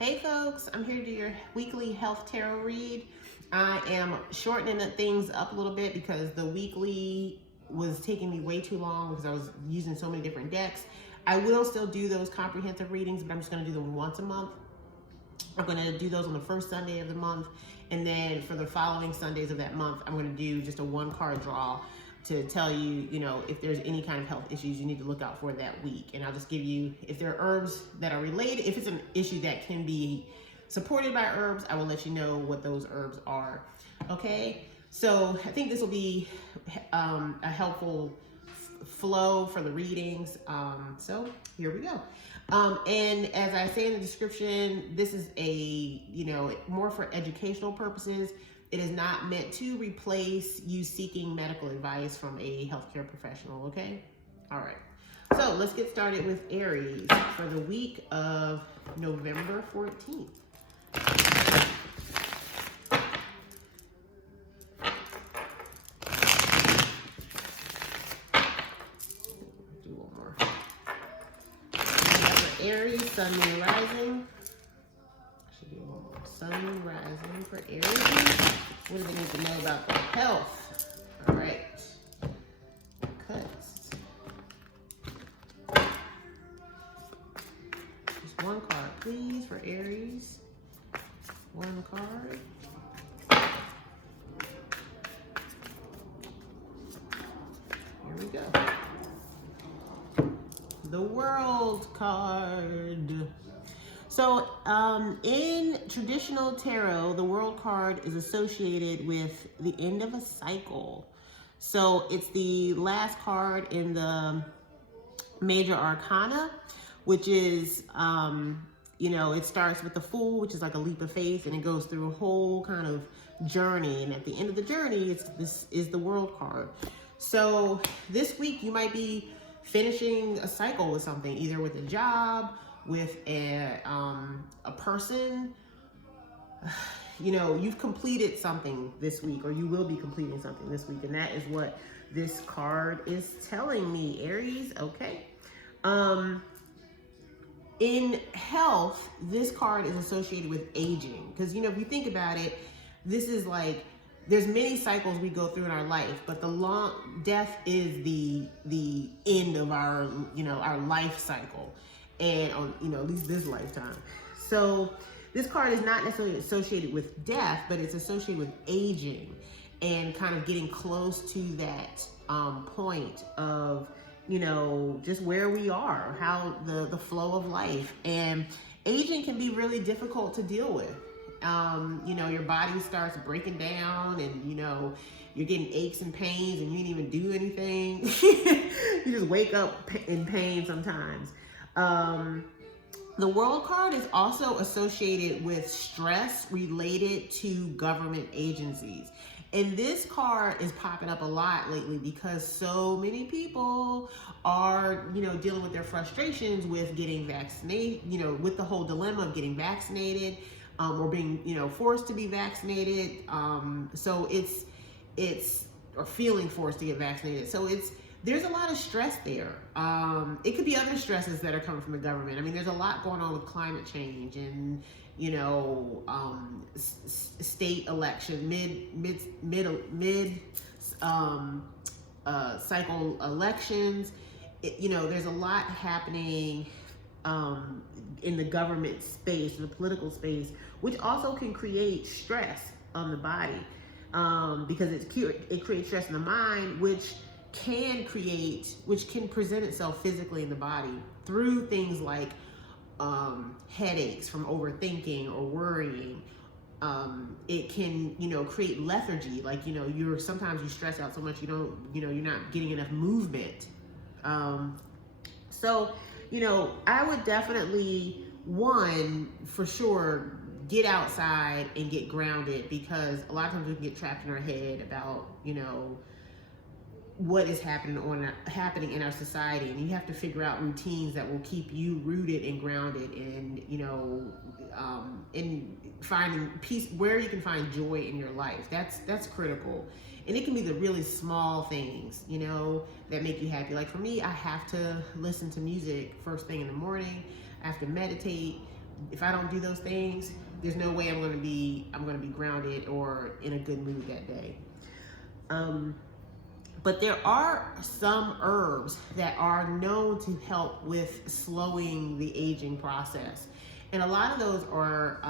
Hey folks, I'm here to do your weekly health tarot read. I am shortening things up a little bit because the weekly was taking me way too long because I was using so many different decks. I will still do those comprehensive readings, but I'm just going to do them once a month. I'm going to do those on the first Sunday of the month, and then for the following Sundays of that month, I'm going to do just a one-card draw to tell you, if there's any kind of health issues you need to look out for that week. And I'll just give you, if there are herbs that are related, if it's an issue that can be supported by herbs, I will let you know what those herbs are. Okay, so I think this will be a helpful flow for the readings. So here we go. And as I say in the description, this is more for educational purposes. It is not meant to replace you seeking medical advice from a healthcare professional, okay? All right. So let's get started with Aries for the week of November 14th. Do one more. For Aries, Sun, Moon, Rising. Should be one more. Sun, Moon, Rising for Aries. What do they need to know about their health? All right. Cuts. Just one card, please, for Aries. One card. Here we go. The World card. So in traditional tarot, the World card is associated with the end of a cycle. So it's the last card in the major arcana, which is, it starts with the Fool, which is like a leap of faith, and it goes through a whole kind of journey. And at the end of the journey, this is the World card. So this week you might be finishing a cycle with something, either with a job, with a person. You've completed something this week, or you will be completing something this week, and that is what this card is telling me, Aries. Okay. In health, this card is associated with aging, because if you think about it, this is like, there's many cycles we go through in our life, but death is the end of our our life cycle, and at least this lifetime. So this card is not necessarily associated with death, but it's associated with aging and kind of getting close to that point of just where we are, how the flow of life. And aging can be really difficult to deal with. Your body starts breaking down, and you're getting aches and pains, and you didn't even do anything. You just wake up in pain sometimes. The World card is also associated with stress related to government agencies. And this card is popping up a lot lately because so many people are, dealing with their frustrations with getting vaccinated, with the whole dilemma of getting vaccinated, or being, forced to be vaccinated. So or feeling forced to get vaccinated. So there's a lot of stress there. It could be other stresses that are coming from the government. I mean, there's a lot going on with climate change and, state election, mid cycle elections. There's a lot happening in the government space, in the political space, which also can create stress on the body, because it creates stress in the mind, which can present itself physically in the body through things like headaches from overthinking or worrying. It can, create lethargy, like, sometimes you stress out so much you're not getting enough movement. So, I would definitely, for sure, get outside and get grounded, because a lot of times we can get trapped in our head about, what is happening in our society, and you have to figure out routines that will keep you rooted and grounded, and in finding peace where you can find joy in your life. That's critical. And it can be the really small things, that make you happy. Like for me, I have to listen to music first thing in the morning. I have to meditate. if I don't do those things, there's no way I'm going to be grounded or in a good mood that day. But there are some herbs that are known to help with slowing the aging process. And a lot of those are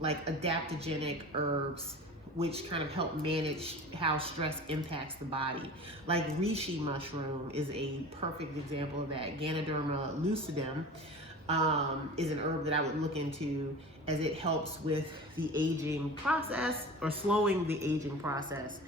like adaptogenic herbs, which kind of help manage how stress impacts the body. Like reishi mushroom is a perfect example of that. Ganoderma lucidum is an herb that I would look into, as it helps with the aging process or slowing the aging process.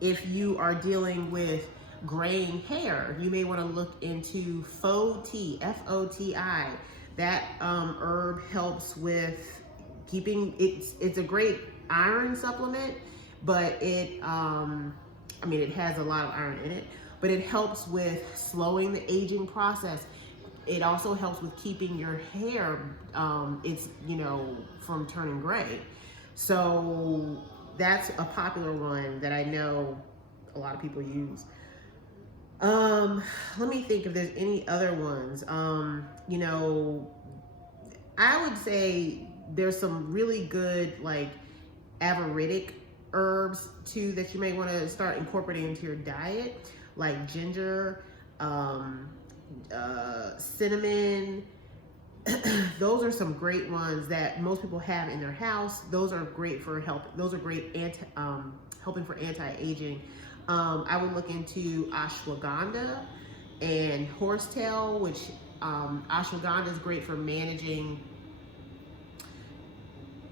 If you are dealing with graying hair, you may want to look into FOTI, F-O-T-I. That herb helps with keeping, it's a great iron supplement, but it has a lot of iron in it, but it helps with slowing the aging process. It also helps with keeping your hair, from turning gray. So that's a popular one that I know a lot of people use. Let me think if there's any other ones. I would say there's some really good like avaritic herbs too that you may want to start incorporating into your diet, like ginger, cinnamon. Those are some great ones that most people have in their house. Those are great for help. Those are great helping for anti-aging. I would look into ashwagandha and horsetail, which ashwagandha is great for managing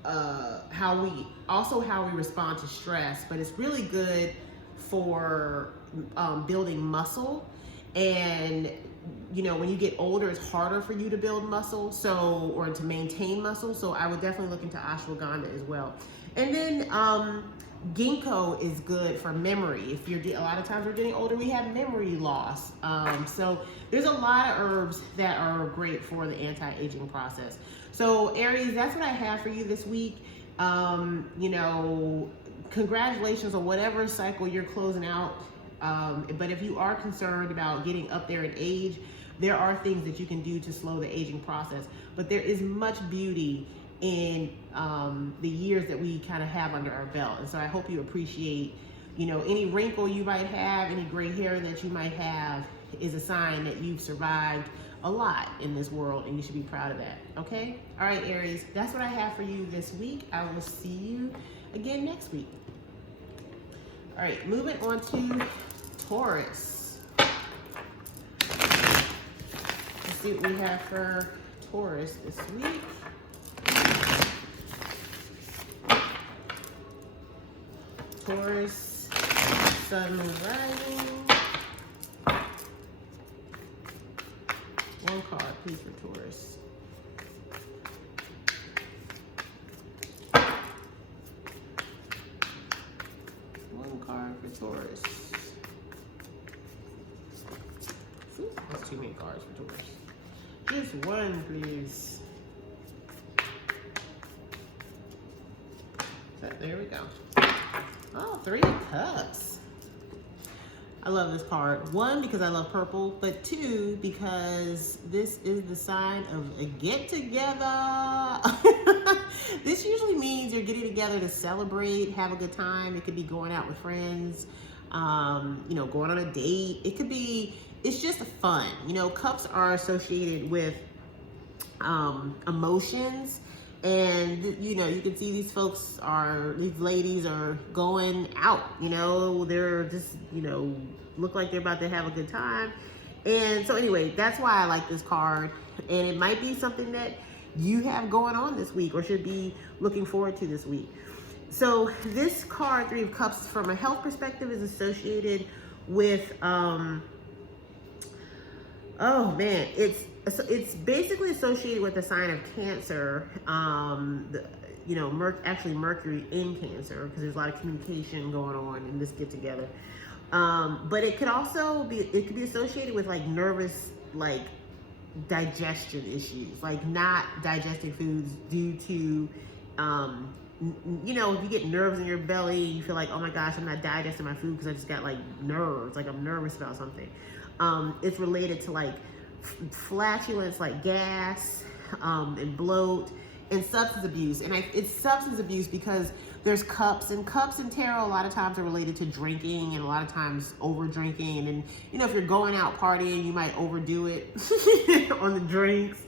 how we respond to stress, but it's really good for building muscle. And when you get older, it's harder for you to build muscle, or to maintain muscle. So I would definitely look into ashwagandha as well. And then ginkgo is good for memory. A lot of times we're getting older, we have memory loss. So there's a lot of herbs that are great for the anti-aging process. So Aries, that's what I have for you this week. Congratulations on whatever cycle you're closing out. But if you are concerned about getting up there in age, there are things that you can do to slow the aging process. But there is much beauty in the years that we kind of have under our belt. And so I hope you appreciate, any wrinkle you might have, any gray hair that you might have is a sign that you've survived a lot in this world, and you should be proud of that. Okay? All right, Aries, that's what I have for you this week. I will see you again next week. All right, moving on to Taurus. Let's see what we have for Taurus this week. Taurus, sun, moon, rising. One card, please, for Taurus. One card for Taurus. Ooh, that's too many cards for Taurus. Just one, please. So, there we go. Oh, 3 of Cups. I love this card. 1, because I love purple, but 2, because this is the sign of a get-together. This usually means you're getting together to celebrate, have a good time. It could be going out with friends, going on a date. It's just fun. Cups are associated with emotions. And, you can see these ladies are going out, they're just, look like they're about to have a good time. And so anyway, that's why I like this card. And it might be something that you have going on this week or should be looking forward to this week. So this card, 3 of Cups, from a health perspective, is associated with, it's basically associated with the sign of Cancer. Mercury in Cancer, because there's a lot of communication going on in this get together. But it could also be associated with like nervous, like digestion issues, like not digesting foods due to, if you get nerves in your belly, you feel like, oh my gosh, I'm not digesting my food because I just got like nerves, like I'm nervous about something. It's related to like flatulence like gas, and bloat, and substance abuse. And it's substance abuse because there's cups, and cups in tarot a lot of times are related to drinking, and a lot of times over drinking. And you know, if you're going out partying, you might overdo it on the drinks.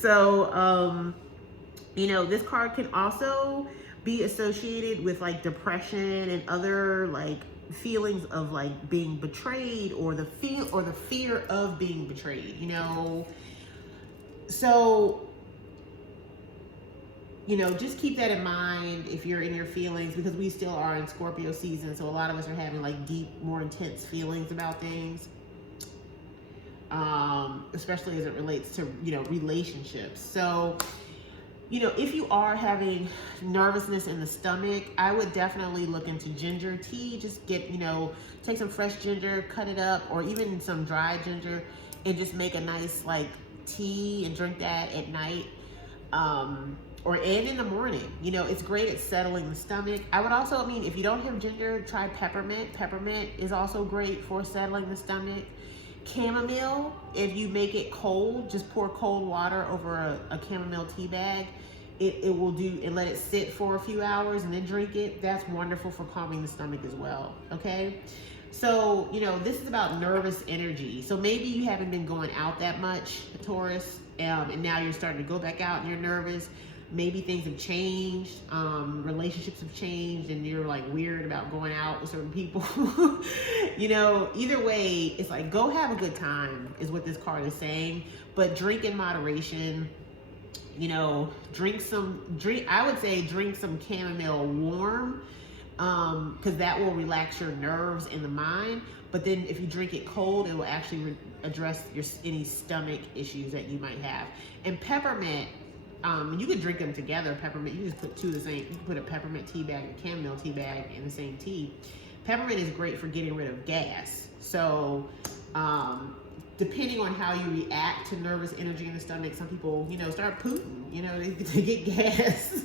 So you know, this card can also be associated with like depression and other like feelings of like being betrayed, or the fear of being betrayed, you know. So, you know, just keep that in mind if you're in your feelings, because we still are in Scorpio season. So a lot of us are having like deep, more intense feelings about things, especially as it relates to, you know, relationships. So, you know, if you are having nervousness in the stomach, I would definitely look into ginger tea. Just get, you know, take some fresh ginger, cut it up, or even some dried ginger, and just make a nice like tea and drink that at night, or and in the morning. You know, it's great at settling the stomach. I would also, I mean, if you don't have ginger, try peppermint. Peppermint is also great for settling the stomach. Chamomile, if you make it cold, just pour cold water over a chamomile tea bag. It will do, and let it sit for a few hours and then drink it. That's wonderful for calming the stomach as well, okay? So, you know, this is about nervous energy. So maybe you haven't been going out that much, Taurus, and now you're starting to go back out and you're nervous. Maybe things have changed, relationships have changed, and you're like weird about going out with certain people. You know, either way, it's like, go have a good time is what this card is saying, but drink in moderation. You know, I would say drink some chamomile warm, because that will relax your nerves and the mind. But then if you drink it cold, it will actually address any stomach issues that you might have. And peppermint, you could drink them together. Peppermint, you just put two of the same. You can put a peppermint tea bag and a chamomile tea bag in the same tea. Peppermint is great for getting rid of gas. So, depending on how you react to nervous energy in the stomach, some people, you know, start pooping, you know, to get gas.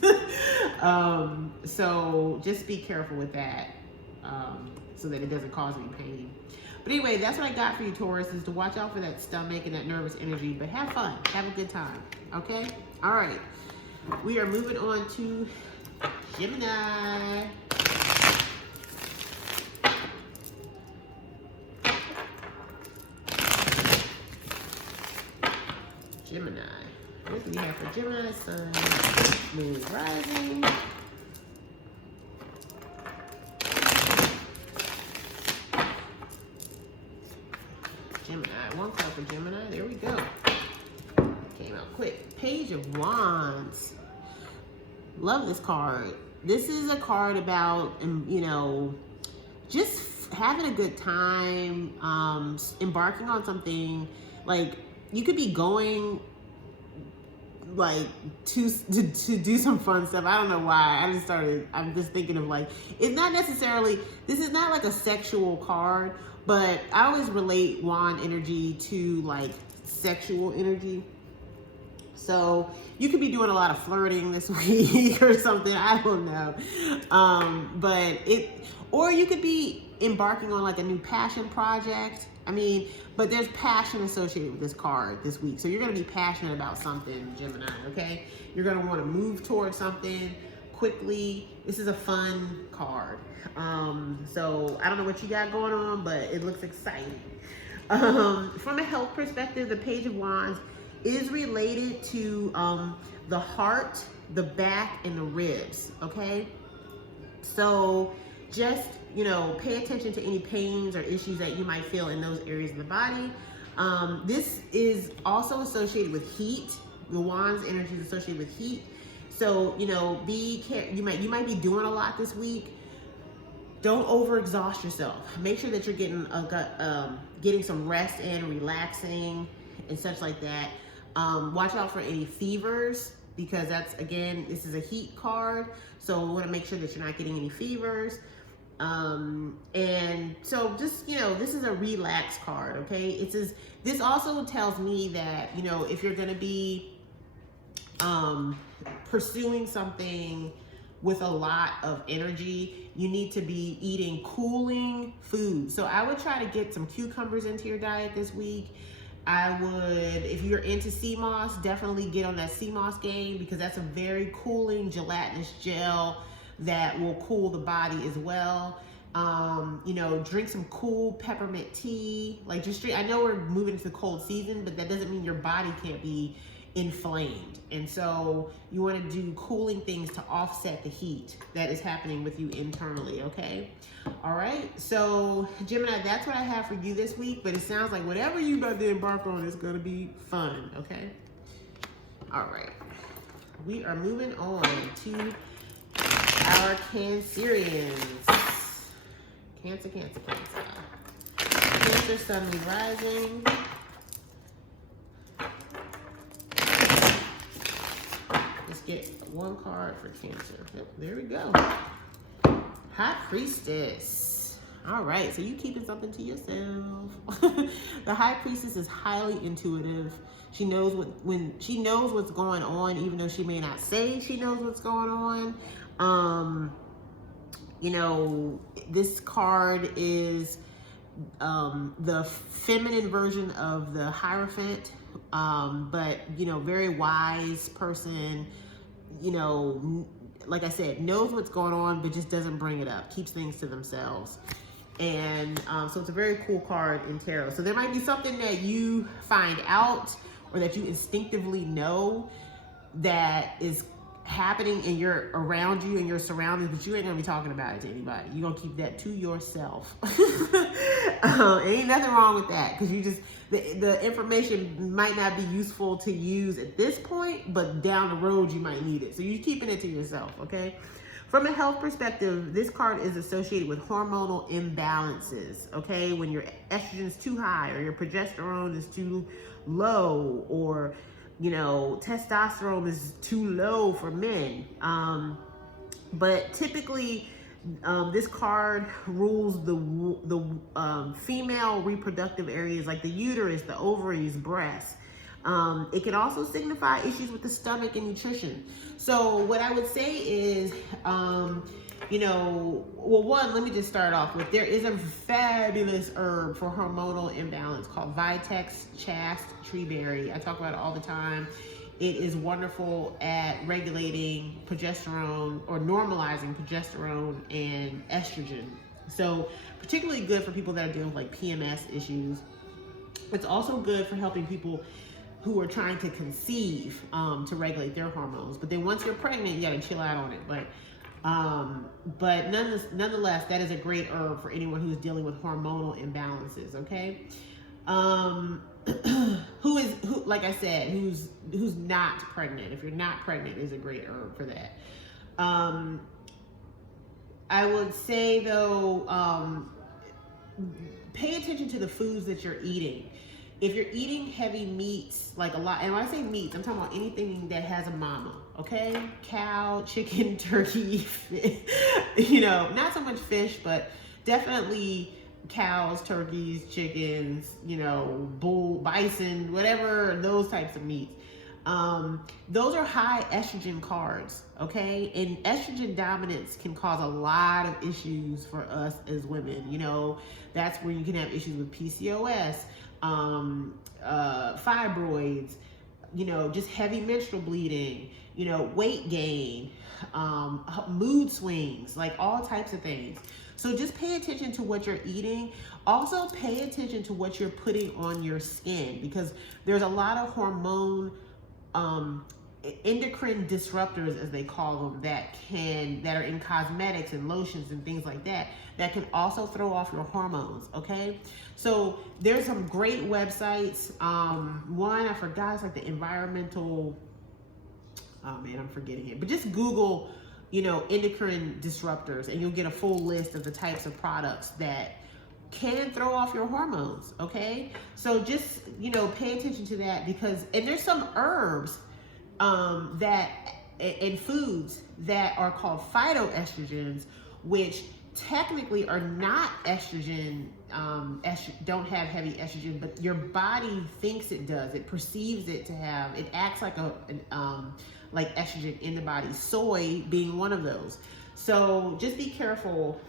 So just be careful with that, so that it doesn't cause any pain. But anyway, that's what I got for you, Taurus, is to watch out for that stomach and that nervous energy, but have fun, have a good time, okay? All right, we are moving on to Gemini. Gemini. What do we have for Gemini? Sun, Moon, Rising. Gemini. One card for Gemini. There we go. Came out quick. Page of Wands. Love this card. This is a card about, you know, just having a good time, embarking on something. Like, you could be going like to do some fun stuff. I don't know why. I'm just thinking of like, it's not necessarily, this is not like a sexual card, but I always relate wand energy to like sexual energy. So you could be doing a lot of flirting this week or something. I don't know. Or you could be embarking on like a new passion project. I mean, but there's passion associated with this card this week. So you're going to be passionate about something, Gemini, okay? You're going to want to move towards something quickly. This is a fun card. So I don't know what you got going on, but it looks exciting. From a health perspective, the Page of Wands is related to the heart, the back, and the ribs, okay? So just, you know, pay attention to any pains or issues that you might feel in those areas of the body. This is also associated with heat. The Wands energy is associated with heat. So, you know, you might be doing a lot this week. Don't overexhaust yourself. Make sure that you're getting some rest and relaxing and such like that. Watch out for any fevers, because that's, again, this is a heat card. So we want to make sure that you're not getting any fevers. And so just, you know, this is a relax card, okay? This also tells me that, you know, if you're going to be pursuing something with a lot of energy, you need to be eating cooling food. So I would try to get some cucumbers into your diet this week. I would, if you're into sea moss, definitely get on that sea moss game, because that's a very cooling gelatinous gel that will cool the body as well. You know, drink some cool peppermint tea. Like, just drink. I know we're moving into the cold season, but that doesn't mean your body can't be inflamed. And so you want to do cooling things to offset the heat that is happening with you internally, okay? All right, so Gemini, that's what I have for you this week, but it sounds like whatever you about to embark on is going to be fun, okay? All right, we are moving on to our Cancerians. Cancer, Cancer, Cancer. Cancer, Sun, Moon, Rising. Let's get one card for Cancer. Yep, there we go. High Priestess. All right, so you keeping something to yourself. The High Priestess is highly intuitive. She knows she knows what's going on, even though she may not say she knows what's going on. You know, this card is the feminine version of the Hierophant, but, you know, very wise person, you know, like I said, knows what's going on, but just doesn't bring it up, keeps things to themselves. And so it's a very cool card in tarot. So there might be something that you find out or that you instinctively know that is happening and you're around you and your surroundings, but you ain't gonna be talking about it to anybody. You're gonna keep that to yourself. Ain't nothing wrong with that, because you just, the information might not be useful to use at this point, but down the road you might need it. So you're keeping it to yourself, okay? From a health perspective, this card is associated with hormonal imbalances, okay? When your estrogen is too high or your progesterone is too low, or, you know, testosterone is too low for men. But typically, this card rules the female reproductive areas like the uterus, the ovaries, breasts. It can also signify issues with the stomach and nutrition. So what I would say is, you know, well, one, let me just start off with, there is a fabulous herb for hormonal imbalance called Vitex Chaste Treeberry. I talk about it all the time. It is wonderful at regulating progesterone or normalizing progesterone and estrogen. So particularly good for people that are dealing with like PMS issues. It's also good for helping people who are trying to conceive, to regulate their hormones. But then once you're pregnant, you gotta chill out on it. But nonetheless, that is a great herb for anyone who's dealing with hormonal imbalances, okay? Who, like I said, who's not pregnant. If you're not pregnant, is a great herb for that. I would say though, pay attention to the foods that you're eating. If you're eating heavy meats, like a lot, and when I say meats, I'm talking about anything that has a mama, okay? Cow, chicken, turkey, you know, not so much fish, but definitely cows, turkeys, chickens, you know, bull, bison, whatever, those types of meats. Those are high estrogen cards, okay? And estrogen dominance can cause a lot of issues for us as women. You know, that's where you can have issues with PCOS, fibroids, you know, just heavy menstrual bleeding, you know, weight gain, mood swings, like all types of things. So just pay attention to what you're eating. Also pay attention to what you're putting on your skin, because there's a lot of hormone, endocrine disruptors, as they call them, that are in cosmetics and lotions and things like that, that can also throw off your hormones, okay? So there's some great websites. One, I forgot, it's like the environmental, oh man, I'm forgetting it, but just Google, you know, endocrine disruptors, and you'll get a full list of the types of products that can throw off your hormones, okay? So just, you know, pay attention to that, because, and there's some herbs and foods that are called phytoestrogens, which technically are not estrogen, don't have heavy estrogen, but your body thinks it does. It perceives it to have, it acts like like estrogen in the body, soy being one of those. So just be careful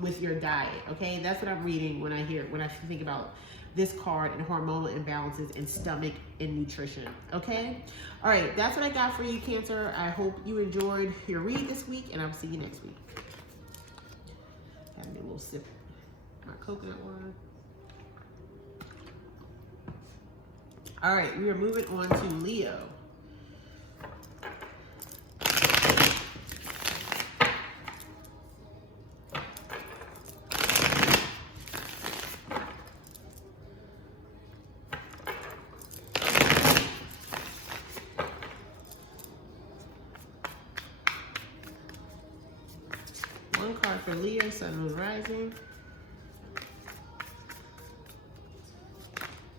with your diet, okay? That's what I'm reading when I think about this card and hormonal imbalances and stomach and nutrition. Okay? All right, that's what I got for you, Cancer. I hope you enjoyed your read this week, and I'll see you next week. Having a little sip of my coconut water. All right, we are moving on to Leo. One card for Leo, Sun, Moon, Rising.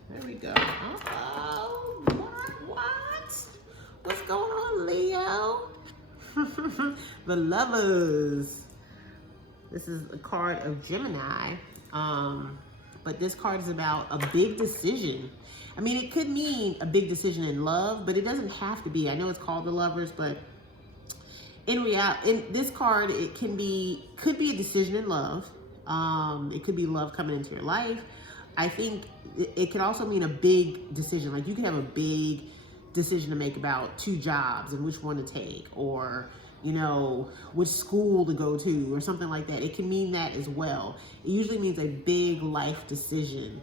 There we go. Oh, what? What's going on, Leo? The Lovers. This is a card of Gemini. But this card is about a big decision. I mean, it could mean a big decision in love, but it doesn't have to be. I know it's called the Lovers, but in reality, in this card, it could be a decision in love. It could be love coming into your life. I think it could also mean a big decision. Like you could have a big decision to make about 2 jobs and which one to take, or, you know, which school to go to or something like that. It can mean that as well. It usually means a big life decision,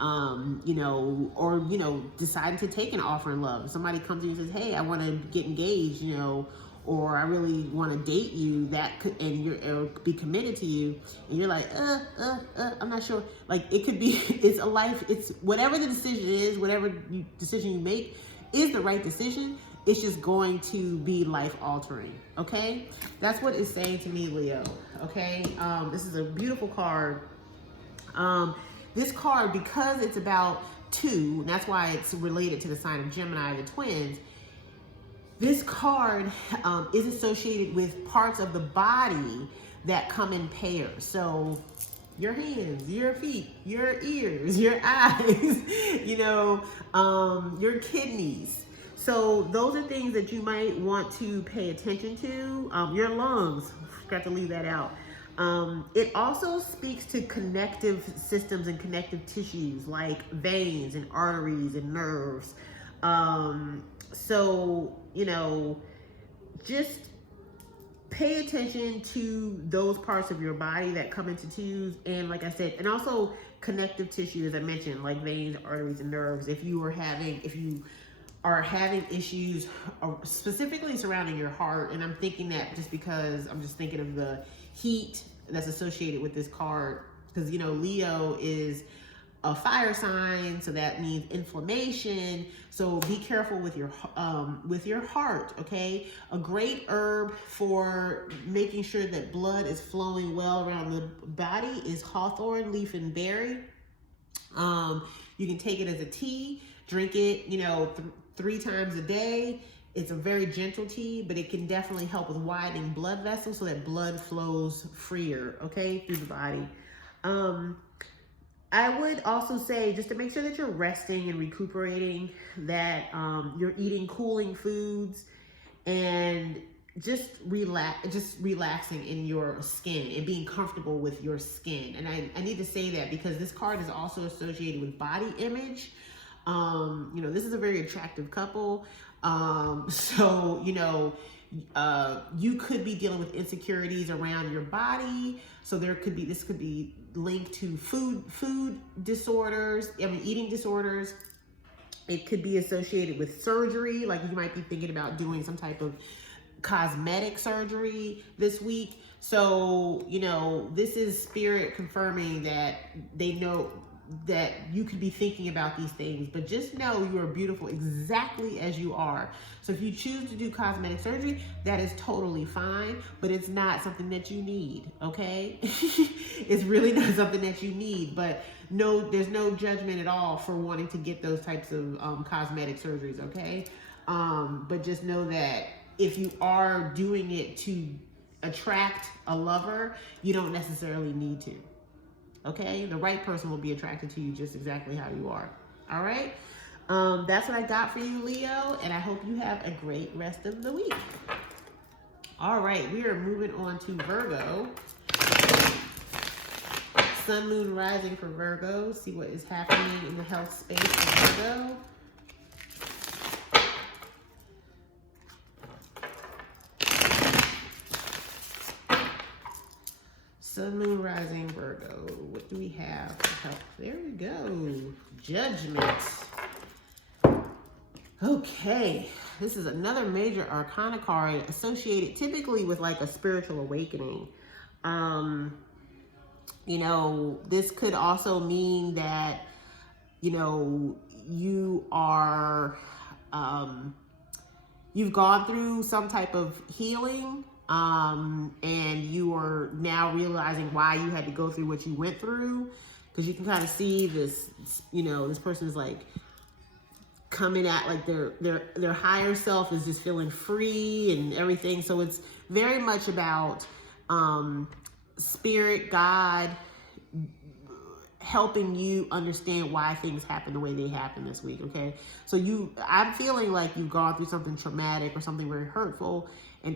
you know, or, you know, deciding to take an offer in love. If somebody comes to you and says, hey, I want to get engaged, you know, or I really want to date you, that could, and you're be committed to you, and you're like, I'm not sure. Like it could be, it's a life, it's whatever the decision is, whatever decision you make is the right decision. It's just going to be life altering. Okay, that's what it's saying to me, Leo. Okay, this is a beautiful card. This card, because it's about 2, and that's why it's related to the sign of Gemini, the twins. This card is associated with parts of the body that come in pairs. So your hands, your feet, your ears, your eyes, you know, your kidneys. So those are things that you might want to pay attention to. Your lungs, forgot to leave that out. It also speaks to connective systems and connective tissues like veins and arteries and nerves. So, you know, just pay attention to those parts of your body that come into twos. And like I said, and also connective tissue, as I mentioned, like veins, arteries, and nerves. If you are having issues specifically surrounding your heart, and I'm thinking that just because I'm just thinking of the heat that's associated with this card, because, you know, Leo is a fire sign, so that means inflammation. So be careful with your heart. Okay, a great herb for making sure that blood is flowing well around the body is hawthorn leaf and berry. You can take it as a tea, drink it, you know, 3 times a day. It's a very gentle tea, but it can definitely help with widening blood vessels so that blood flows freer, okay, through the body. I would also say, just to make sure that you're resting and recuperating, that you're eating cooling foods and just relaxing in your skin and being comfortable with your skin. And I need to say that because this card is also associated with body image. You know, this is a very attractive couple. So, you know, you could be dealing with insecurities around your body. So this could be linked to food disorders, eating disorders. It could be associated with surgery, like you might be thinking about doing some type of cosmetic surgery this week. So, you know, this is spirit confirming that they know that you could be thinking about these things, but just know you are beautiful exactly as you are. So if you choose to do cosmetic surgery, that is totally fine, but it's not something that you need, okay? It's really not something that you need, but no, there's no judgment at all for wanting to get those types of cosmetic surgeries, okay? But just know that if you are doing it to attract a lover, you don't necessarily need to. Okay, the right person will be attracted to you just exactly how you are. All right, that's what I got for you, Leo, and I hope you have a great rest of the week. All right, we are moving on to Virgo. Sun, Moon, Rising for Virgo. See what is happening in the health space for Virgo. Sun, Moon, Rising, Virgo. What do we have for health? There we go. Judgment. Okay. This is another major arcana card associated typically with like a spiritual awakening. You know, this could also mean that, you know, you are, you've gone through some type of healing, and you are now realizing why you had to go through what you went through. Because you can kind of see this, you know, this person is like coming at like their higher self is just feeling free and everything. So it's very much about, spirit, God, helping you understand why things happen the way they happen this week. Okay. So I'm feeling like you've gone through something traumatic or something very hurtful,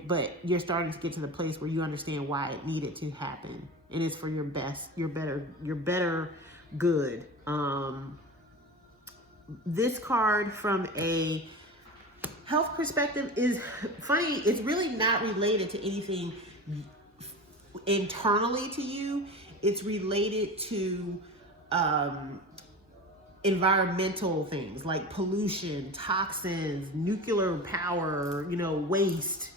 but you're starting to get to the place where you understand why it needed to happen. And it's for your best, your better good. This card from a health perspective is funny. It's really not related to anything internally to you. It's related to environmental things like pollution, toxins, nuclear power, you know, waste,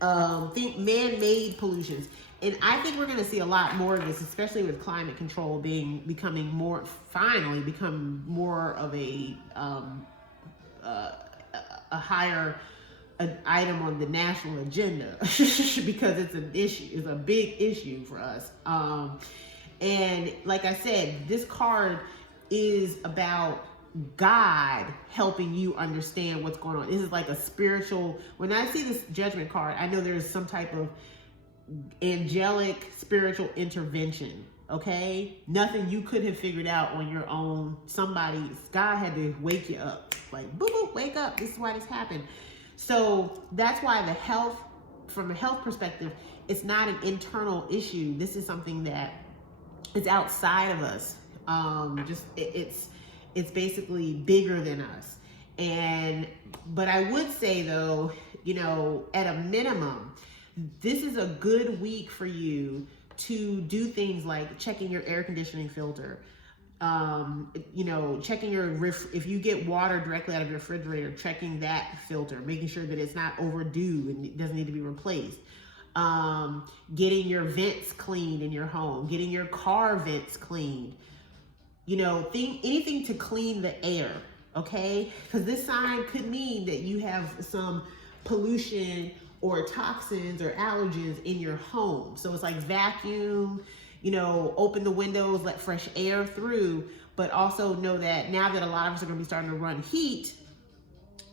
man-made pollutions. And I think we're going to see a lot more of this, especially with climate control becoming more of a higher item on the national agenda because it's an issue. It's a big issue for us. And like I said, this card is about God helping you understand what's going on. This is like a spiritual, when I see this Judgment card, I know there's some type of angelic spiritual intervention. Okay, nothing you could have figured out on your own. God had to wake you up, like boo boo, wake up, this is why this happened. So that's why from a health perspective, it's not an internal issue. This is something that is outside of us. It's basically bigger than us. But I would say though, you know, at a minimum, this is a good week for you to do things like checking your air conditioning filter, you know, checking if you get water directly out of your refrigerator, checking that filter, making sure that it's not overdue and it doesn't need to be replaced. Getting your vents cleaned in your home, getting your car vents cleaned, you know, anything to clean the air. Okay. Because this sign could mean that you have some pollution or toxins or allergens in your home. So it's like vacuum, you know, open the windows, let fresh air through, but also know that now that a lot of us are going to be starting to run heat,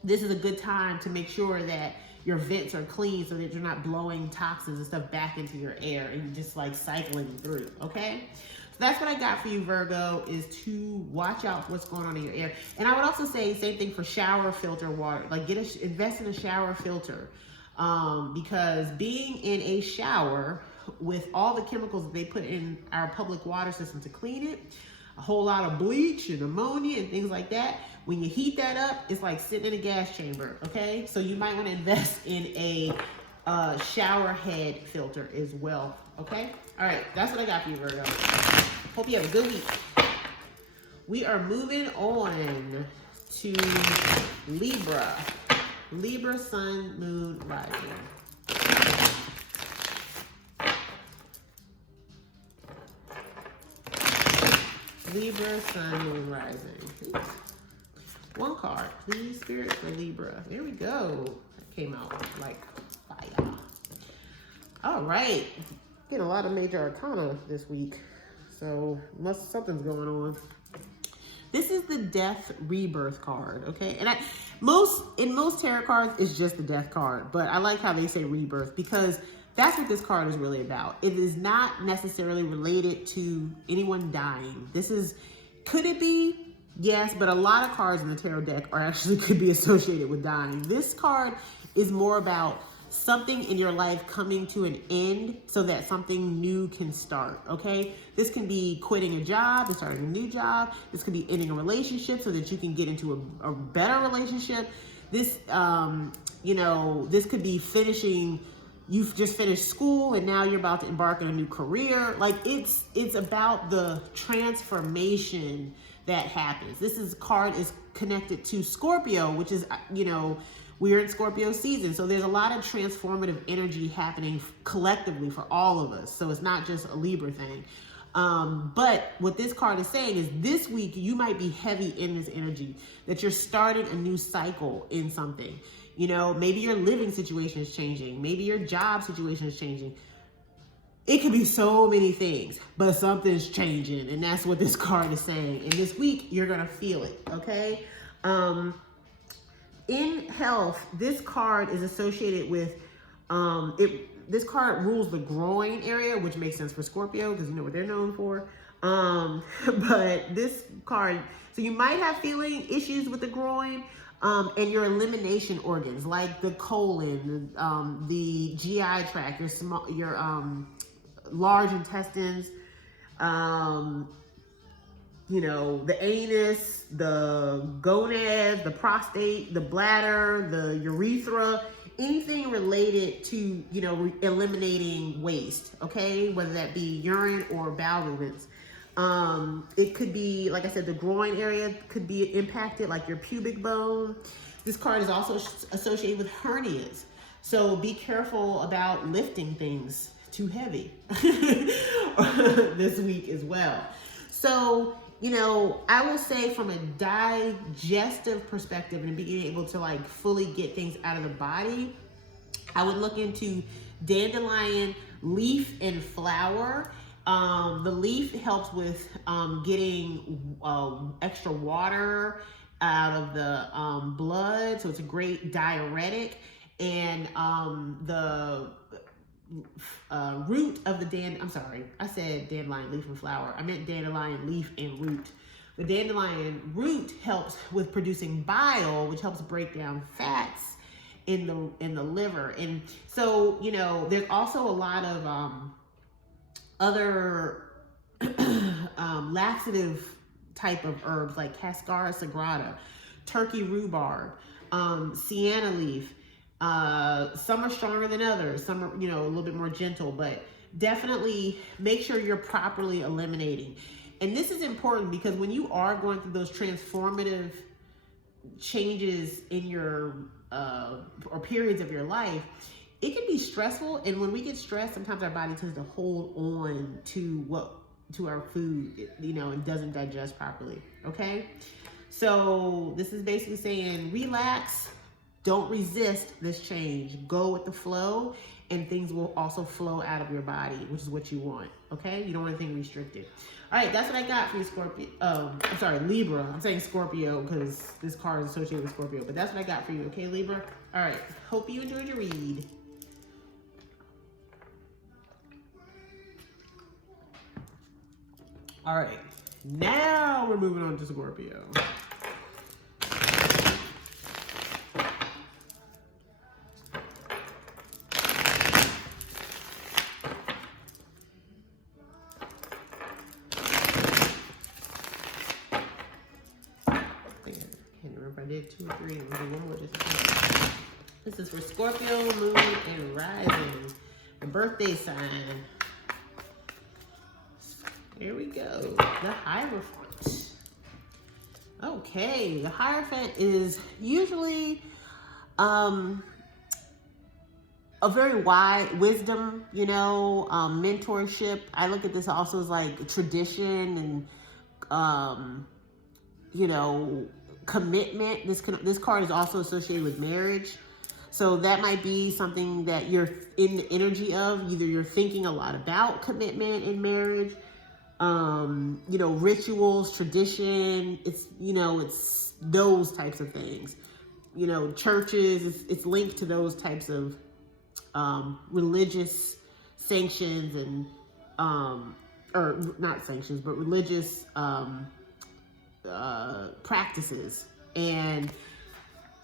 this is a good time to make sure that your vents are clean so that you're not blowing toxins and stuff back into your air and just like cycling through. Okay. So that's what I got for you, Virgo, is to watch out for what's going on in your air. And I would also say same thing for shower filter water, like invest in a shower filter. Because being in a shower with all the chemicals that they put in our public water system to clean it, a whole lot of bleach and ammonia and things like that, when you heat that up, it's like sitting in a gas chamber. Okay, so you might want to invest in a shower head filter as well. Okay, all right, that's what I got for you, Virgo. Hope you have a good week. We are moving on to Libra. Libra, Sun, Moon, Rising. Libra, Sun, Moon, Rising. One card, please, Spirit, for Libra. There we go. That came out like fire. All right. Getting a lot of major arcana this week. So something's going on. This is the Death Rebirth card, okay? And in most tarot cards, it's just the Death card, but I like how they say Rebirth because that's what this card is really about. It is not necessarily related to anyone dying. Could it be? Yes, but a lot of cards in the tarot deck could be associated with dying. This card is more about something in your life coming to an end so that something new can start, okay? This can be quitting a job and starting a new job. This could be ending a relationship so that you can get into a better relationship. This, you know, this could be finishing, you've just finished school and now you're about to embark on a new career. Like it's about the transformation that happens. Card is connected to Scorpio, which is, you know, we're in Scorpio season. So there's a lot of transformative energy happening collectively for all of us. So it's not just a Libra thing. But what this card is saying is this week, you might be heavy in this energy, that you're starting a new cycle in something. You know, maybe your living situation is changing. Maybe your job situation is changing. It could be so many things, but something's changing. And that's what this card is saying. And this week, you're going to feel it, okay? In health, this card is associated with, this card rules the groin area, which makes sense for Scorpio because you know what they're known for. But this card, so you might have feeling issues with the groin, and your elimination organs like the colon, the GI tract, your large intestines, you know, the anus, the gonads, the prostate, the bladder, the urethra, anything related to, you know, eliminating waste, okay? Whether that be urine or bowel movements. It could be, like I said, the groin area could be impacted, like your pubic bone. This card is also associated with hernias. So be careful about lifting things too heavy this week as well. So, you know, I will say from a digestive perspective and being able to like fully get things out of the body, I would look into dandelion leaf and flower. The leaf helps with getting extra water out of the blood, so it's a great diuretic. And the root of the I'm sorry, I said dandelion leaf and flower. I meant dandelion leaf and root. The dandelion root helps with producing bile, which helps break down fats in the liver. And so, you know, there's also a lot of other laxative type of herbs like Cascara sagrada, turkey rhubarb, sienna leaf. Some are stronger than others. Some are, you know, a little bit more gentle, but definitely make sure you're properly eliminating. And this is important because when you are going through those transformative changes in your, or periods of your life, it can be stressful. And when we get stressed, sometimes our body tends to hold on to our food, you know, and doesn't digest properly. Okay. So this is basically saying relax. Don't resist this change. Go with the flow, and things will also flow out of your body, which is what you want, okay? You don't want anything restricted. All right, that's what I got for you, Scorpio. I'm sorry, Libra. I'm saying Scorpio because this card is associated with Scorpio, but that's what I got for you, okay, Libra? All right, hope you enjoyed your read. All right, now we're moving on to Scorpio. I did 2 or 3. One more just. This is for Scorpio, Moon, and Rising, the birthday sign. Here we go. The Hierophant. Okay, the Hierophant is usually a very wide wisdom, you know, mentorship. I look at this also as like tradition and, you know, commitment. This card is also associated with marriage. So that might be something that you're in the energy of. Either you're thinking a lot about commitment in marriage, you know, rituals, tradition. It's, you know, it's those types of things. You know, churches, it's linked to those types of religious sanctions and, or not sanctions, but religious practices. And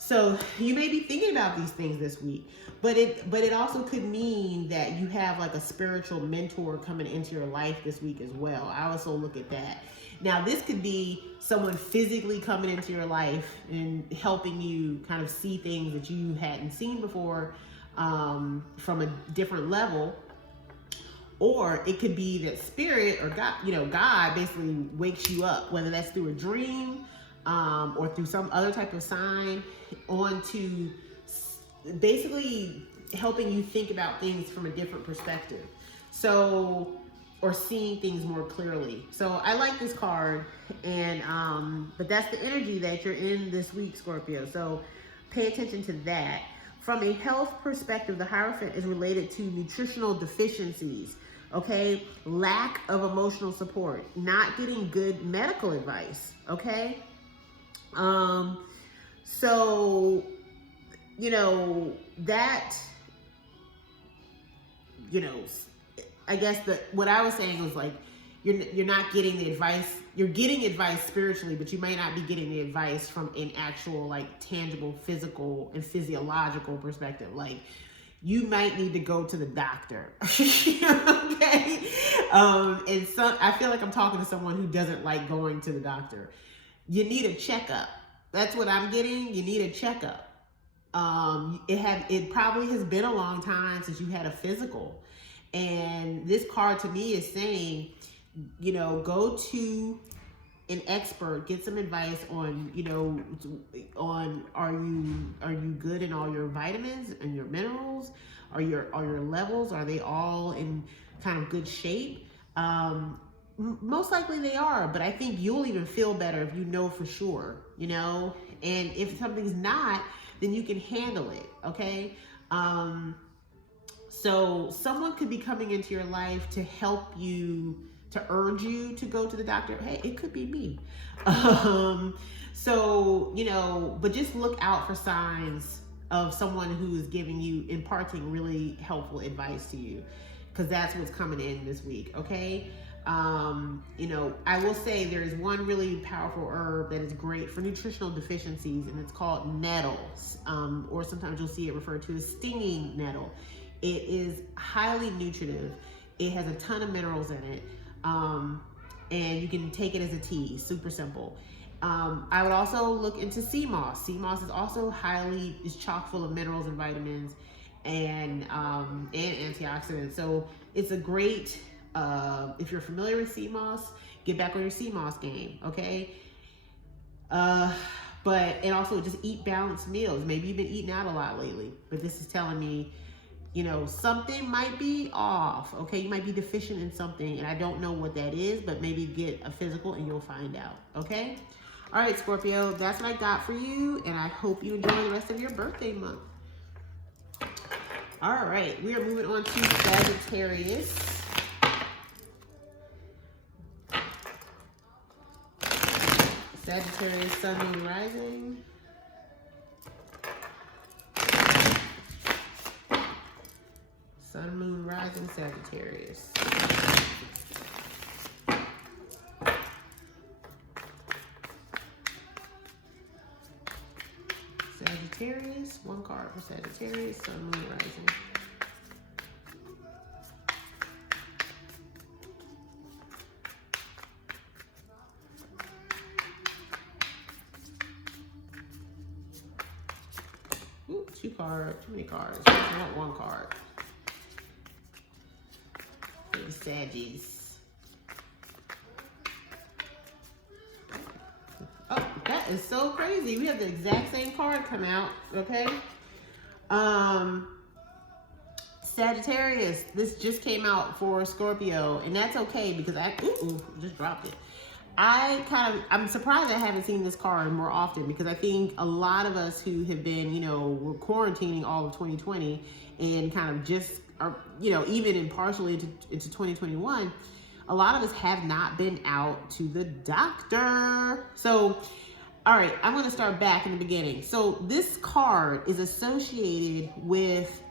So you may be thinking about these things this week, but it also could mean that you have like a spiritual mentor coming into your life this week as well. I also look at that. Now, this could be someone physically coming into your life and helping you kind of see things that you hadn't seen before from a different level. Or it could be that spirit or God, God basically wakes you up, whether that's through a dream or through some other type of sign, on to basically helping you think about things from a different perspective. So, or seeing things more clearly. So I like this card, and but that's the energy that you're in this week, Scorpio. So pay attention to that. From a health perspective, the Hierophant is related to nutritional deficiencies, okay? Lack of emotional support, not getting good medical advice, okay? So, that, I guess what I was saying was like, you're not getting the advice. You're getting advice spiritually, but you might not be getting the advice from an actual, like, tangible, physical and physiological perspective. Like, you might need to go to the doctor. Okay? And I feel like I'm talking to someone who doesn't like going to the doctor. You need a checkup. That's what I'm getting. You need a checkup. It probably has been a long time since you had a physical. And this card to me is saying, go to an expert, get some advice on, are you good in all your vitamins and your minerals? Are your levels, are they all in kind of good shape? Most likely they are, but I think you'll even feel better if you know for sure, and if something's not, then you can handle it, okay? So someone could be coming into your life to help you, to urge you to go to the doctor. Hey, it could be me. But just look out for signs of someone who is imparting really helpful advice to you, because that's what's coming in this week, okay? I will say there is one really powerful herb that is great for nutritional deficiencies, and it's called nettles, or sometimes you'll see it referred to as stinging nettle. It is highly nutritive. It has a ton of minerals in it, and you can take it as a tea. Super simple. I would also look into sea moss. Sea moss is also is chock full of minerals and vitamins and antioxidants. So it's a great, if you're familiar with sea moss, get back on your sea moss game, okay? And also just eat balanced meals. Maybe you've been eating out a lot lately, but this is telling me, something might be off, okay? You might be deficient in something, and I don't know what that is, but maybe get a physical and you'll find out, okay? All right, Scorpio, that's what I got for you, and I hope you enjoy the rest of your birthday month. All right, we are moving on to Sagittarius. Sagittarius, Sun, Moon, Rising. Sun, Moon, Rising, Sagittarius. Sagittarius, one card for Sagittarius, Sun, Moon, Rising. Ooh, too many cards. I want one card. For the Saggies. Oh, that is so crazy. We have the exact same card come out, okay? Sagittarius, this just came out for Scorpio, and that's okay because just dropped it. I'm surprised I haven't seen this card more often, because I think a lot of us who have been, we're quarantining all of 2020 and kind of just are, even in partially into 2021, a lot of us have not been out to the doctor. So, all right, I'm going to start back in the beginning. So this card is associated with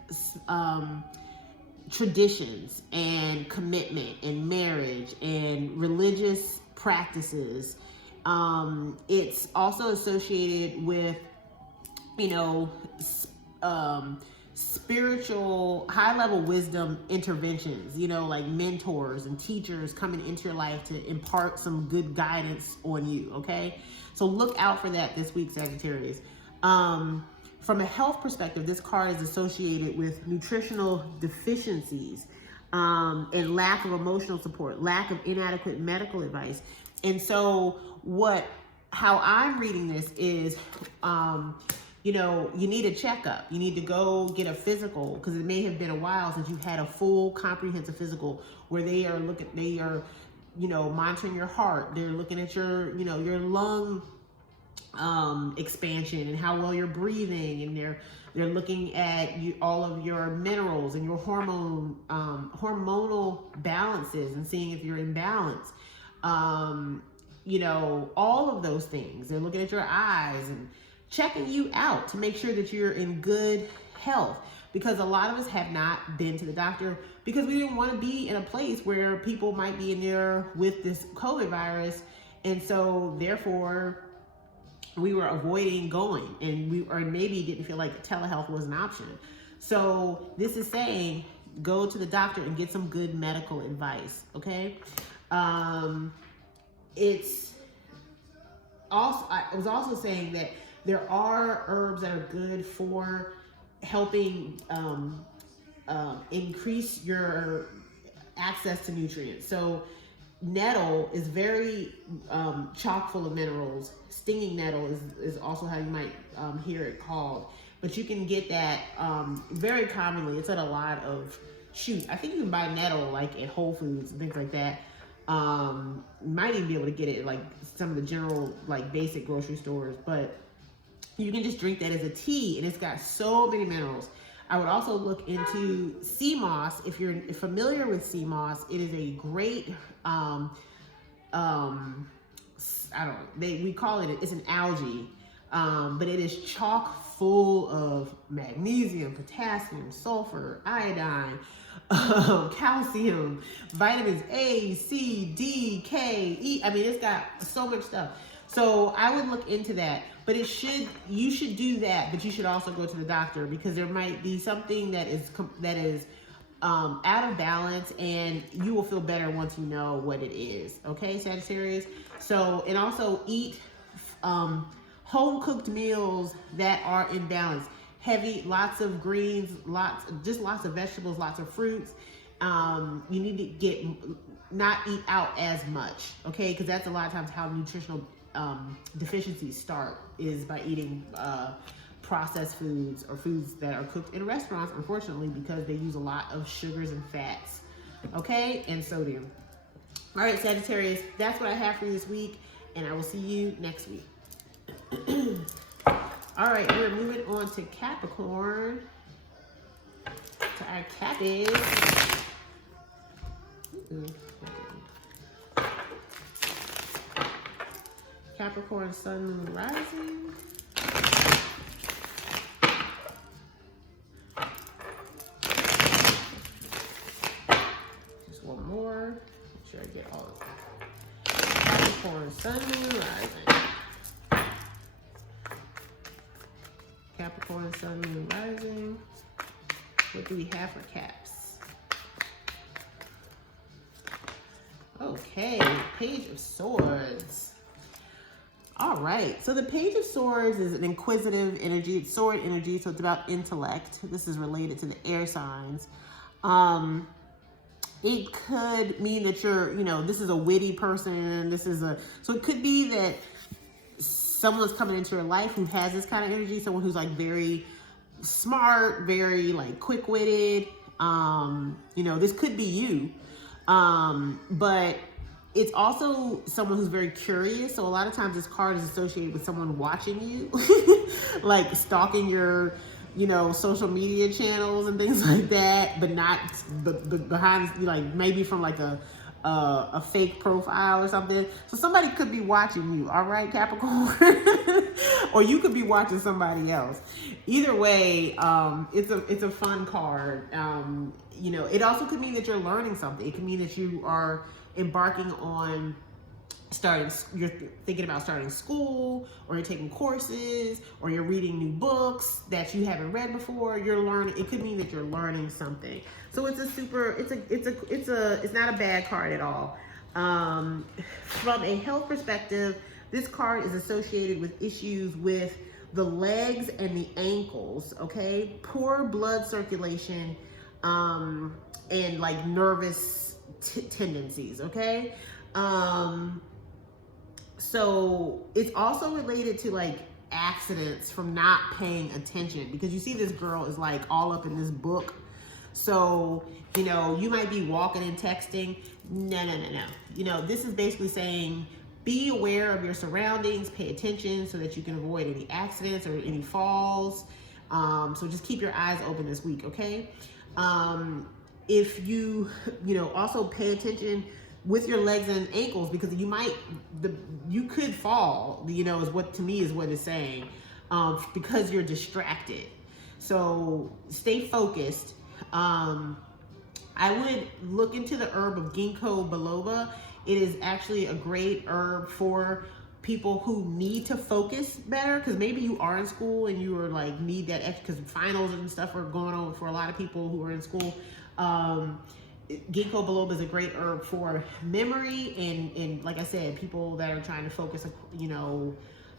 traditions and commitment and marriage and religious practices. It's also associated with you know, spiritual, high level wisdom interventions, you know, like mentors and teachers coming into your life to impart some good guidance on you. Okay. So look out for that this week, Sagittarius. From a health perspective, this card is associated with nutritional deficiencies, and lack of emotional support, lack of inadequate medical advice. And so how I'm reading this is, you know, you need a checkup. You need to go get a physical, because it may have been a while since you've had a full comprehensive physical where they are, you know, monitoring your heart. They're looking at your, you know, your lung expansion and how well you're breathing, and they're looking at all of your minerals and your hormonal balances and seeing if you're in balance. You know, all of those things. They're looking at your eyes and checking you out to make sure that you're in good health, because a lot of us have not been to the doctor because we didn't want to be in a place where people might be in there with this COVID virus. And so therefore we were avoiding going, and or maybe didn't feel like telehealth was an option. So this is saying, go to the doctor and get some good medical advice. Okay. It's also, I was also saying that there are herbs that are good for helping increase your access to nutrients. So nettle is very chock full of minerals. Stinging nettle is also how you might hear it called. But you can get that very commonly. It's at a lot of, I think you can buy nettle like at Whole Foods and things like that. You might even be able to get it at like some of the general, like basic grocery stores, but you can just drink that as a tea, and it's got so many minerals. I would also look into sea moss. If you're familiar with sea moss, it is a great, we call it, it's an algae, but it is chock full of magnesium, potassium, sulfur, iodine, calcium, vitamins A, C, D, K, E. I mean, it's got so much stuff. So I would look into that, but you should do that, but you should also go to the doctor, because there might be something that is out of balance, and you will feel better once you know what it is. Okay, Sagittarius. So, and also eat home cooked meals that are in balance. Lots of greens, lots of vegetables, lots of fruits. You need to not eat out as much, okay? Because that's a lot of times how nutritional deficiencies start, is by eating processed foods or foods that are cooked in restaurants, unfortunately, because they use a lot of sugars and fats, okay? And sodium. All right, Sagittarius, that's what I have for you this week, and I will see you next week. All right, we're moving on to Capricorn, to our Cappies. Capricorn, Sun, Moon, Rising. Just one more. Make sure I get all of them. Capricorn, Sun, Moon, Rising. Capricorn, Sun, Moon, Rising. What do we have for Caps? Okay, Page of Swords. All right, so the Page of Swords is an inquisitive energy. It's sword energy, so it's about intellect. This is related to the air signs. It could mean that you're, this is a witty person. So it could be that someone's coming into your life who has this kind of energy, someone who's like very smart, very like quick-witted. This could be you. But it's also someone who's very curious. So a lot of times this card is associated with someone watching you, like stalking your, social media channels and things like that, but behind, like maybe from like a fake profile or something. So somebody could be watching you, all right, Capricorn? Or you could be watching somebody else. Either way, it's a fun card. It also could mean that you're learning something. It could mean that you are embarking on you're thinking about starting school, or you're taking courses, or you're reading new books that you haven't read before. You're learning. It could mean that you're learning something. So it's not a bad card at all. From a health perspective, this card is associated with issues with the legs and the ankles. Okay, poor blood circulation, and like nervous tendencies. Okay. So it's also related to like accidents from not paying attention, because you see this girl is like all up in this book. So, you know, you might be walking and texting. No. You know, this is basically saying be aware of your surroundings, pay attention so that you can avoid any accidents or any falls. So just keep your eyes open this week, okay? If you also pay attention with your legs and ankles, because you could fall, is what it's saying, because you're distracted. So stay focused. I would look into the herb of ginkgo biloba. It is actually a great herb for people who need to focus better, because maybe you are in school and you are like need that extra, because finals and stuff are going on for a lot of people who are in school. Ginkgo biloba is a great herb for memory and like I said, people that are trying to focus,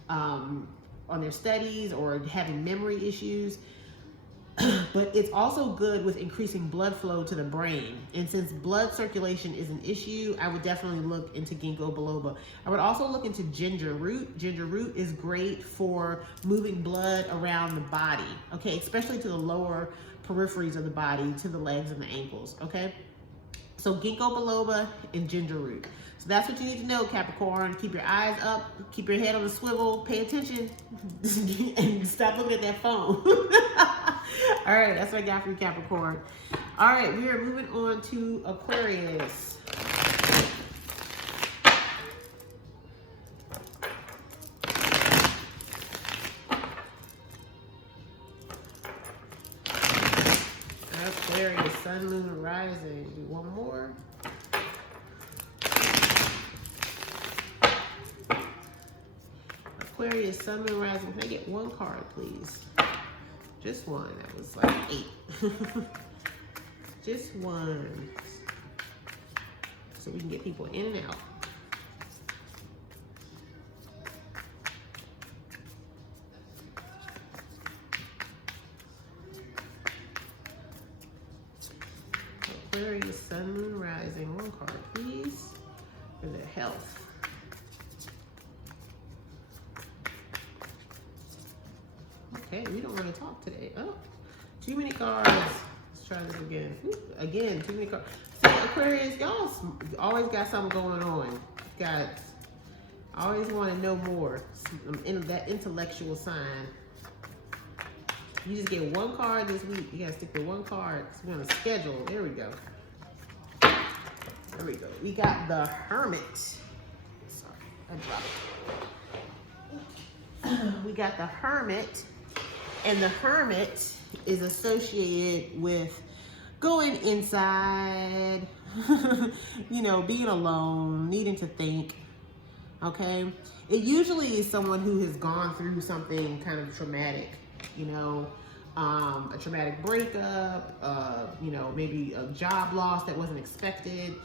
on their studies or having memory issues. But it's also good with increasing blood flow to the brain. And since blood circulation is an issue, I would definitely look into ginkgo biloba. I would also look into ginger root. Ginger root is great for moving blood around the body, okay? Especially to the lower peripheries of the body, to the legs and the ankles, okay? So ginkgo biloba and ginger root. So that's what you need to know, Capricorn. Keep your eyes up, keep your head on the swivel, pay attention, and stop looking at that phone. All right, that's what I got for you, Capricorn. All right, we are moving on to Aquarius. Aquarius, sun, moon, and rising. Do one more. Aquarius, sun, moon, rising. Can I get one card, please? Just one. That was like 8. Just one. So we can get people in and out. Aquarius, sun, moon, rising. One card, please, for their health. Okay, we don't want to talk today. Oh, too many cards. Let's try this again. Again, too many cards. See, Aquarius, y'all always got something going on. Always want to know more. That intellectual sign. You just get one card this week. You gotta stick to one card. So we're on a schedule. There we go. There we go. We got the Hermit. Sorry, I dropped it. We got the Hermit. And the Hermit is associated with going inside, being alone, needing to think, okay? It usually is someone who has gone through something kind of traumatic, a traumatic breakup, maybe a job loss that wasn't expected,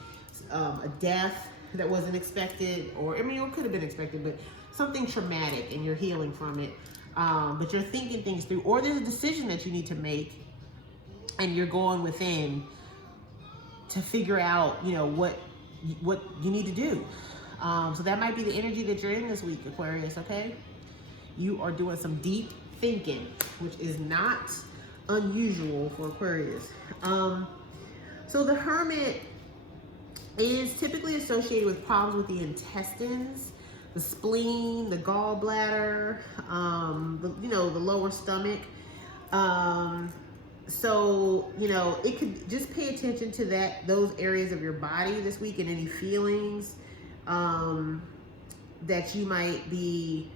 a death that wasn't expected, or, it could have been expected, but something traumatic and you're healing from it. But you're thinking things through, or there's a decision that you need to make and you're going within to figure out, what you need to do. So that might be the energy that you're in this week, Aquarius, okay? You are doing some deep thinking, which is not unusual for Aquarius. So the Hermit is typically associated with problems with the intestines, the spleen, the gallbladder, the lower stomach. So, it could just pay attention to those areas of your body this week, and any feelings that you might be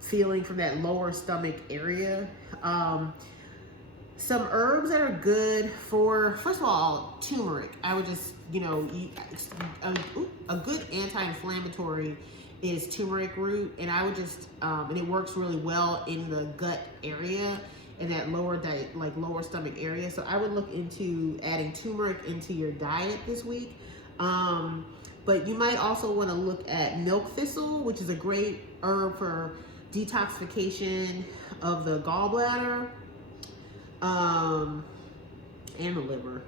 feeling from that lower stomach area. Some herbs that are good for, first of all, turmeric. I would just, you know, a good anti-inflammatory is turmeric root, and I would just, and it works really well in the gut area, in that lower stomach area. So I would look into adding turmeric into your diet this week. But you might also want to look at milk thistle, which is a great herb for detoxification of the gallbladder, and the liver.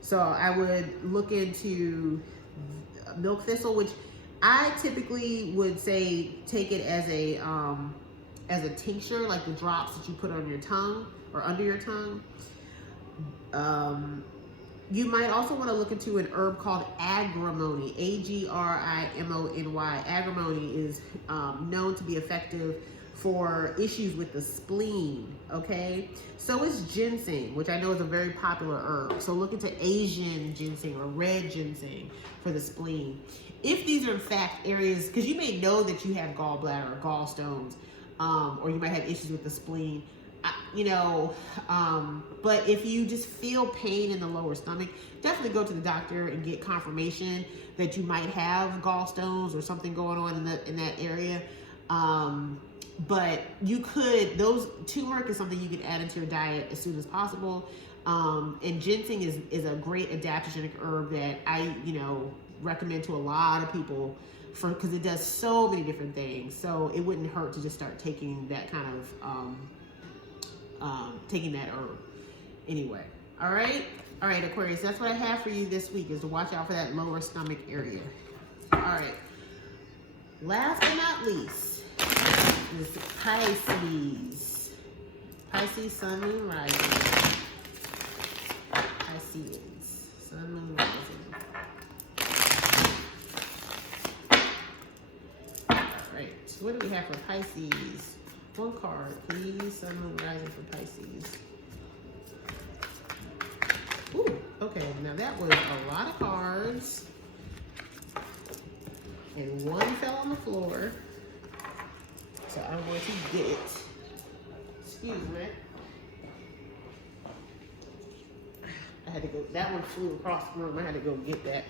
So I would look into milk thistle, which I typically would say take it as a tincture, like the drops that you put on your tongue or under your tongue. You might also want to look into an herb called agrimony, A-G-R-I-M-O-N-Y. Agrimony is known to be effective for issues with the spleen, okay? So is ginseng, which I know is a very popular herb. So look into Asian ginseng or red ginseng for the spleen. If these are in fact areas, because you may know that you have gallbladder or gallstones, or you might have issues with the spleen, you know, but if you just feel pain in the lower stomach, definitely go to the doctor and get confirmation that you might have gallstones or something going on in that area. But you could, turmeric is something you can add into your diet as soon as possible. And ginseng is a great adaptogenic herb that I, you know, recommend to a lot of people because it does so many different things. So it wouldn't hurt to just start taking that kind of, taking that herb. Anyway, all right, Aquarius, that's what I have for you this week, is to watch out for that lower stomach area. All right, last but not least is Pisces. Pisces, sun, moon, rising. Pisces, sun, moon, rising. All right, so what do we have for Pisces? One card, please. Sun, moon, rising for Pisces. Ooh, okay. Now that was a lot of cards. And one fell on the floor. So I'm going to get, excuse me. I had to go, that one flew across the room. I had to go get that.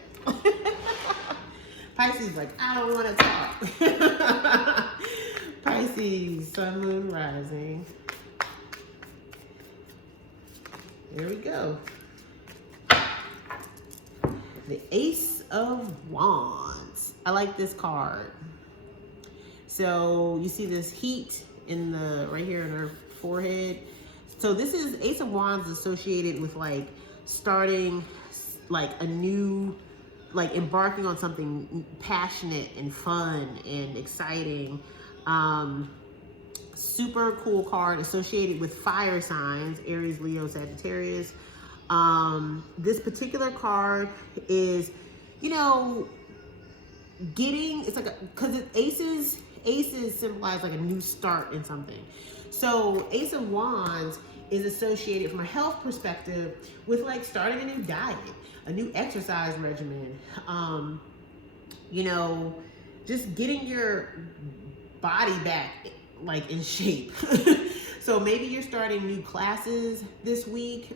Pisces like, I don't want to talk. Pisces, sun, moon, rising. There we go. The Ace of Wands. I like this card. So you see this heat in the, right here in her forehead. So this is, Ace of Wands associated with like starting like a new, like embarking on something passionate and fun and exciting. Super cool card associated with fire signs, Aries, Leo, Sagittarius. This particular card is, you know, it's like, because aces symbolize like a new start in something. So Ace of Wands is associated from a health perspective with like starting a new diet, a new exercise regimen, you know, just getting your body back like in shape. So maybe you're starting new classes this week,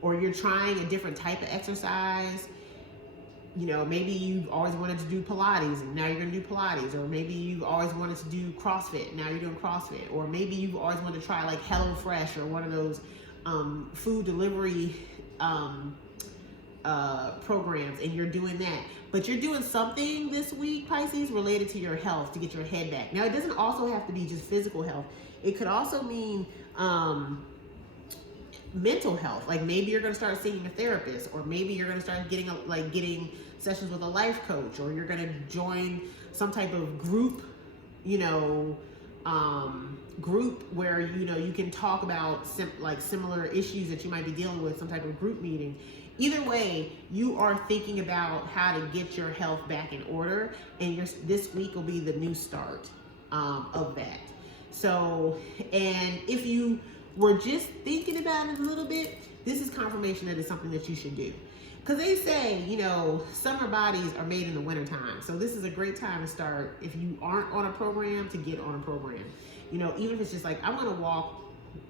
or you're trying a different type of exercise. You know, maybe you've always wanted to do Pilates and now you're gonna do Pilates, or maybe you've always wanted to do CrossFit and now you're doing CrossFit, or maybe you've always wanted to try like HelloFresh or one of those food delivery programs, and you're doing that. But you're doing something this week, Pisces, related to your health to get your head back. Now, it doesn't also have to be just physical health. It could also mean mental health. Like maybe you're going to start seeing a therapist, or maybe you're going to start getting sessions with a life coach, or you're going to join some type of group, you know, group where, you know, you can talk about similar issues that you might be dealing with, some type of group meeting. Either way, you are thinking about how to get your health back in order, and this week will be the new start of that. So, and if you were just thinking about it a little bit, this is confirmation that it's something that you should do. Because they say, you know, summer bodies are made in the wintertime. So this is a great time to start, if you aren't on a program, to get on a program. You know, even if it's just like, I'm going to walk,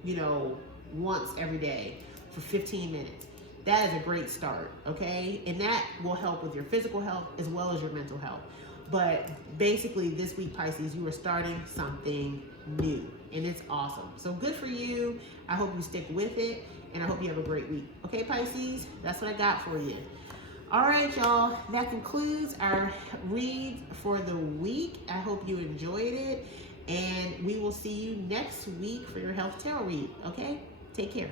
you know, once every day for 15 minutes. That is a great start, okay? And that will help with your physical health as well as your mental health. But basically this week, Pisces, you are starting something new and it's awesome. So good for you. I hope you stick with it and I hope you have a great week. Okay, Pisces, that's what I got for you. All right, y'all, that concludes our read for the week. I hope you enjoyed it and we will see you next week for your health tarot read, okay? Take care.